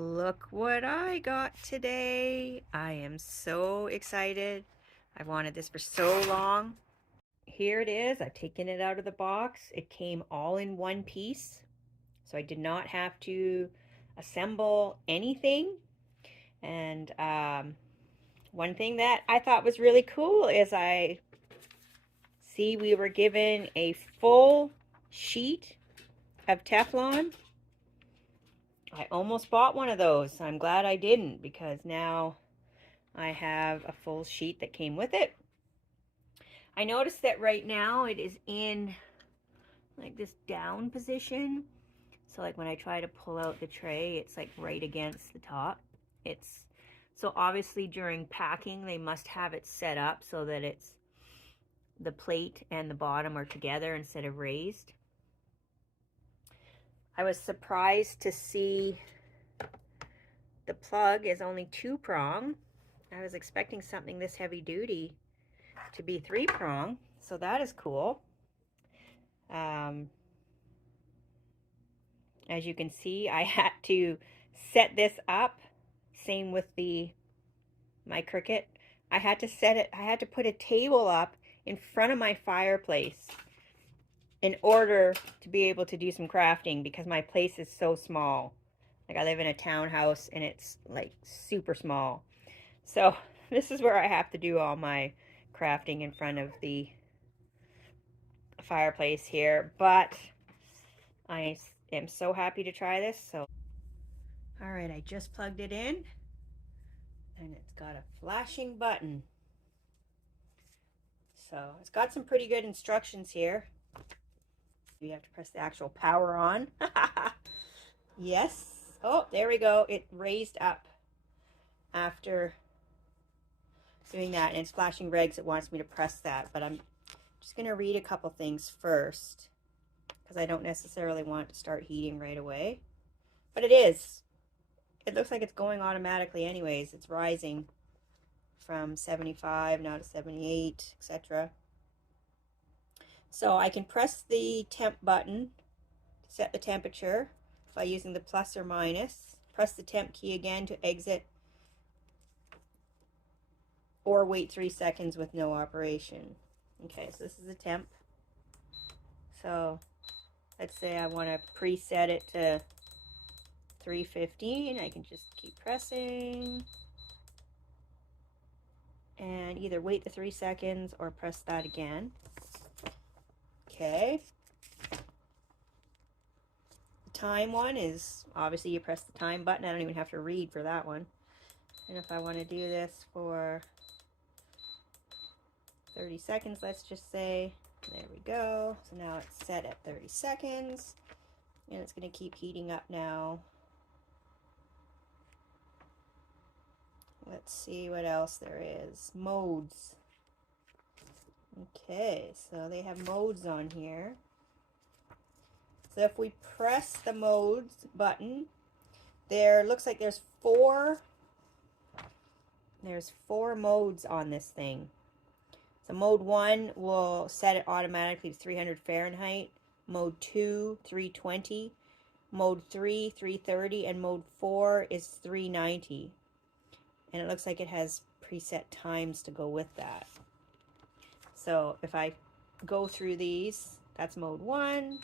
Look what I got today. I am so excited. I've wanted this for so long. Here it is. I've taken it out of the box. It came all in one piece, so I did not have to assemble anything. And one thing that I thought was really cool is we were given a full sheet of Teflon. I almost bought one of those. I'm glad I didn't, because now I have a full sheet that came with it. I noticed that right now it is in like this down position. So like when I try to pull out the tray, it's like right against the top. So obviously during packing, they must have it set up so that it's the plate and the bottom are together instead of raised. I was surprised to see the plug is only 2-prong. I was expecting something this heavy duty to be 3-prong, so that is cool. As you can see, I had to set this up. Same with my Cricut. I had to put a table up in front of my fireplace in order to be able to do some crafting, because my place is so small. Like, I live in a townhouse and it's like super small. So this is where I have to do all my crafting, in front of the fireplace here. But I am so happy to try this. So, all right, I just plugged it in and it's got a flashing button. So it's got some pretty good instructions here. You have to press the actual power on. Yes. Oh, there we go. It raised up after doing that, and it's flashing red because it wants me to press that. But I'm just going to read a couple things first, because I don't necessarily want to start heating right away. But it is. It looks like it's going automatically anyways. It's rising from 75 now to 78, etc. So I can press the temp button to set the temperature by using the plus or minus. Press the temp key again to exit, or wait 3 seconds with no operation. Okay, so this is the temp. So let's say I want to preset it to 315. I can just keep pressing and either wait the 3 seconds or press that again. Okay. The time one is obviously you press the time button. I don't even have to read for that one. And if I want to do this for 30 seconds, let's just say, there we go. So now it's set at 30 seconds, and it's going to keep heating up now. Let's see what else there is. Modes. Okay, so they have modes on here. So if we press the modes button, there looks like there's four modes on this thing. So mode 1 will set it automatically to 300 Fahrenheit. Mode 2, 320. Mode 3, 330. And mode 4 is 390. And it looks like it has preset times to go with that. So if I go through these, that's mode 1,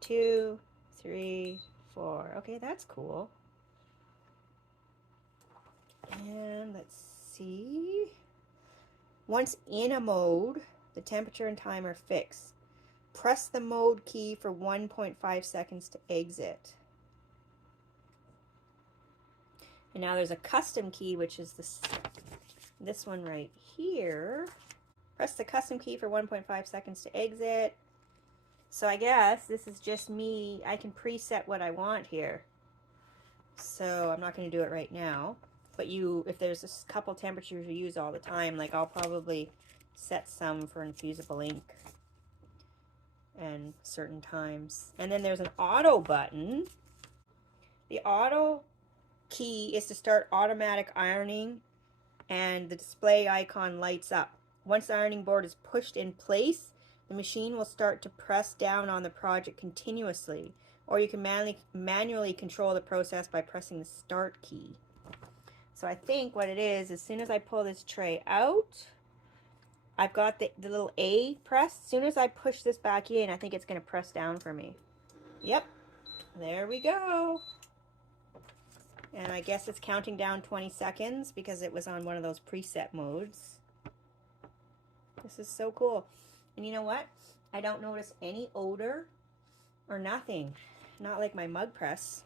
2, 3, 4. Okay, that's cool. And let's see. Once in a mode, the temperature and time are fixed. Press the mode key for 1.5 seconds to exit. And now there's a custom key, which is this one right here. Press the custom key for 1.5 seconds to exit. So I guess this is just me. I can preset what I want here. So I'm not going to do it right now. But if there's a couple temperatures you use all the time, like I'll probably set some for infusible ink and certain times. And then there's an auto button. The auto key is to start automatic ironing, and the display icon lights up. Once the ironing board is pushed in place, the machine will start to press down on the project continuously. or you can manually control the process by pressing the start key. So I think what it is, as soon as I pull this tray out, I've got the little A pressed. As soon as I push this back in, I think it's going to press down for me. Yep, there we go. And I guess it's counting down 20 seconds because it was on one of those preset modes. This is so cool. And you know what? I don't notice any odor or nothing. Not like my mug press.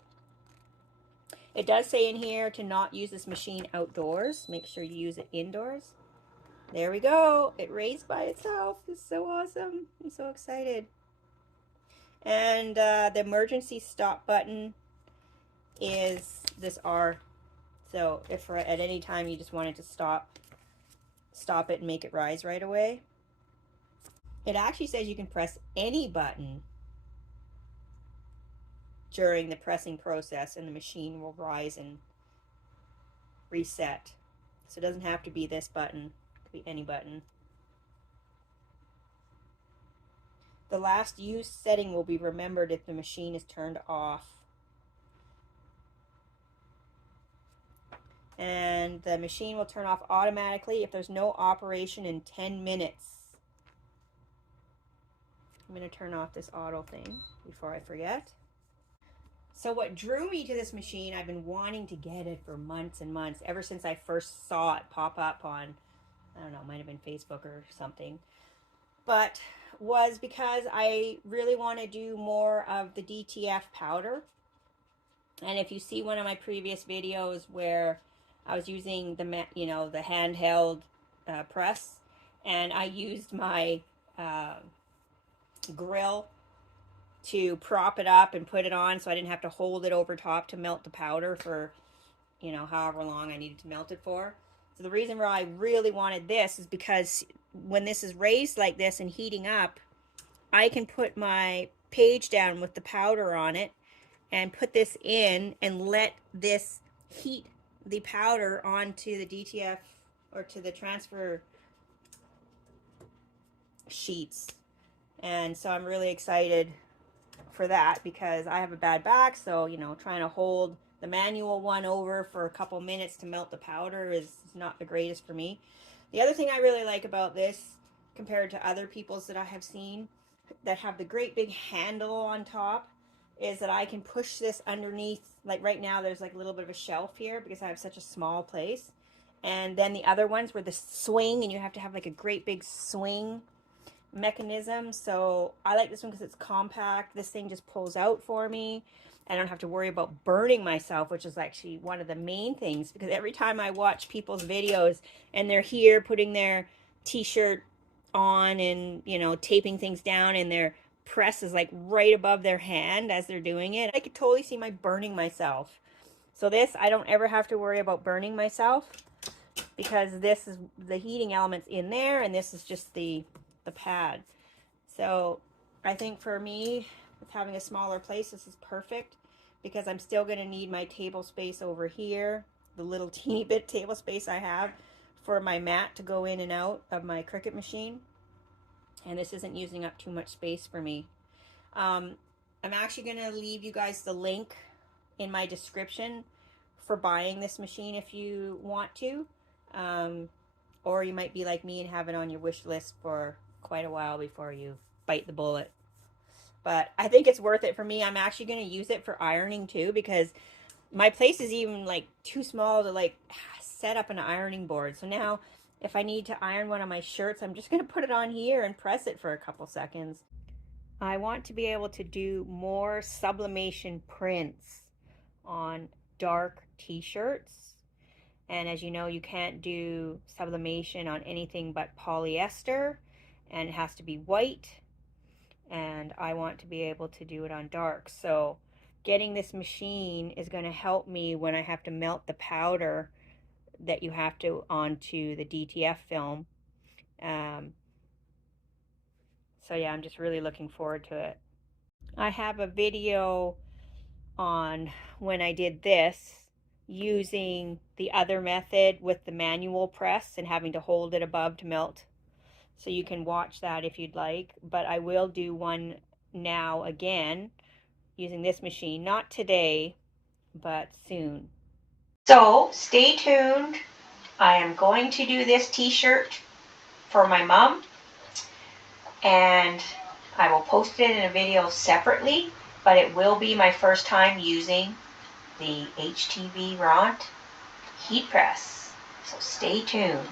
It does say in here to not use this machine outdoors. Make sure you use it indoors. There we go. It raised by itself. It's so awesome. I'm so excited. And the emergency stop button is this R. So if at any time you just wanted to stop it and make it rise right away. It actually says you can press any button during the pressing process and the machine will rise and reset. So it doesn't have to be this button. It could be any button. The last use setting will be remembered if the machine is turned off. And the machine will turn off automatically if there's no operation in 10 minutes. I'm going to turn off this auto thing before I forget. So what drew me to this machine, I've been wanting to get it for months and months, ever since I first saw it pop up on, I don't know, it might have been Facebook or something, but was because I really want to do more of the DTF powder. And if you see one of my previous videos where I was using the handheld press, and I used my grill to prop it up and put it on so I didn't have to hold it over top to melt the powder for, however long I needed to melt it for. So the reason why I really wanted this is because when this is raised like this and heating up, I can put my page down with the powder on it and put this in and let this heat the powder onto the DTF or to the transfer sheets. And so I'm really excited for that because I have a bad back, so trying to hold the manual one over for a couple minutes to melt the powder is not the greatest for me. The other thing I really like about this compared to other people's that I have seen that have the great big handle on top is that I can push this underneath. Like right now there's like a little bit of a shelf here because I have such a small place, and then the other ones where the swing and you have to have like a great big swing mechanism. So I like this one because it's compact. This thing just pulls out for me. I don't have to worry about burning myself, which is actually one of the main things, because every time I watch people's videos and they're here putting their t-shirt on and taping things down and their press is like right above their hand as they're doing it, I could totally see my burning myself. So this, I don't ever have to worry about burning myself because this is the heating elements in there and this is just the pad. So I think for me, with having a smaller place, this is perfect because I'm still going to need my table space over here, the little teeny bit table space I have for my mat to go in and out of my Cricut machine. And this isn't using up too much space for me. I'm actually going to leave you guys the link in my description for buying this machine if you want to. Or you might be like me and have it on your wish list for quite a while before you bite the bullet. But I think it's worth it for me. I'm actually going to use it for ironing too because my place is even like too small to like set up an ironing board. So now if I need to iron one of my shirts, I'm just going to put it on here and press it for a couple seconds. I want to be able to do more sublimation prints on dark t-shirts. And as you know, you can't do sublimation on anything but polyester, and it has to be white. And I want to be able to do it on dark. So getting this machine is going to help me when I have to melt the powder that you have to onto the DTF film. So yeah, I'm just really looking forward to it. I have a video on when I did this using the other method with the manual press and having to hold it above to melt. So you can watch that if you'd like, but I will do one now again using this machine. Not today, but soon. So stay tuned. I am going to do this t-shirt for my mom, and I will post it in a video separately, but it will be my first time using the HTVRONT heat press. So stay tuned.